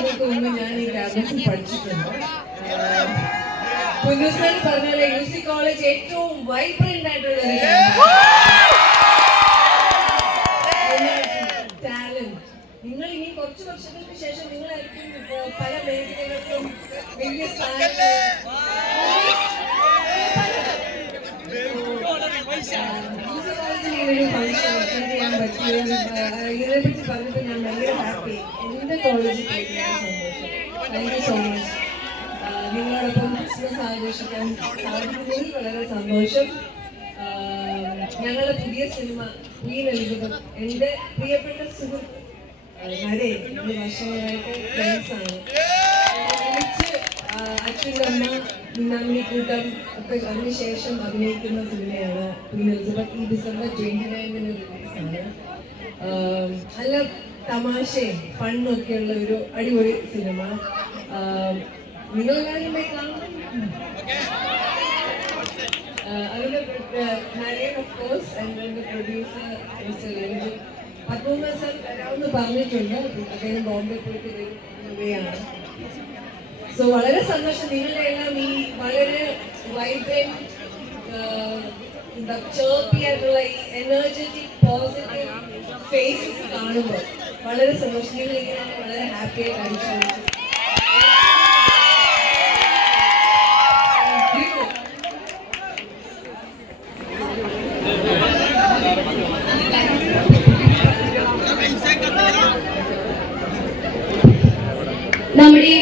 വർഷങ്ങൾക്ക് മുമ്പ് ഞാൻ ഈ ക്യാമ്പസിൽ പഠിച്ചിട്ടുണ്ട്. കുഞ്ഞുസൻ പറഞ്ഞ UC കോളേജ് ഏറ്റവും വൈബ്രന്റ് ആയിട്ടുള്ള ടാലന്റ്. നിങ്ങൾ ഇനി കുറച്ച് വർഷങ്ങൾക്ക് ശേഷം നിങ്ങളായിരിക്കും പല വേദികൾക്കും വലിയ സ്ഥാനത്ത് ഇതിനെപ്പറ്റി പറഞ്ഞപ്പോൾ ഞാൻ ഭയങ്കര ഹാപ്പി. എൻ്റെ കോളേജിൽ താങ്ക് യു സോ മച്ച്. നിങ്ങളോടൊപ്പം ക്രിസ്മസ് ആഘോഷിക്കാൻ സാധിക്കുന്നതിൽ വളരെ സന്തോഷം. ഞങ്ങളുടെ പുതിയ സിനിമ ക്വീൻ എലിസബത്ത് എൻ്റെ പ്രിയപ്പെട്ട സുഹൃത്ത് നരേൻ, നമ്മൾ വർഷങ്ങളായിട്ട് ഫ്രണ്ട്സാണ്. അച്ഛനമ്മ മിന്നാമിനിക്കൂട്ടം ഒക്കെ അതിനുശേഷം അഭിനയിക്കുന്ന സിനിമയാണ് ക്വീൻ എലിസബത്ത്. ഈ ഡിസംബർ 29 റിലീസാണ്. നല്ല തമാശയും ഫണ്ണും ഒക്കെയുള്ള ഒരു അടിപൊളി സിനിമ. നിങ്ങളെല്ലാവരും പോയി കാണും. അതിൻ്റെ നരേൻ ഓഫ് കോഴ്സ് എൻ്റെ producer mister Ranjith Padmakumar sir വരാമെന്ന് പറഞ്ഞിട്ടുണ്ട്. അദ്ദേഹം ബോംബെ പോയിട്ട് വരികയാണ്. സോ വളരെ സന്തോഷം. നിങ്ങളുടെ എല്ലാം ഈ വളരെ വൈബ്രന്റ് ചേർപ്പി ആയിട്ടുള്ള ഈ എനർജറ്റിക് പോസിറ്റീവ് ഫേസസ് കാണുമ്പോൾ വളരെ സന്തോഷം. നിങ്ങളിങ്ങനെ വളരെ ഹാപ്പി ആയിട്ട് അനുഭവിച്ചു. നമ്മുടെ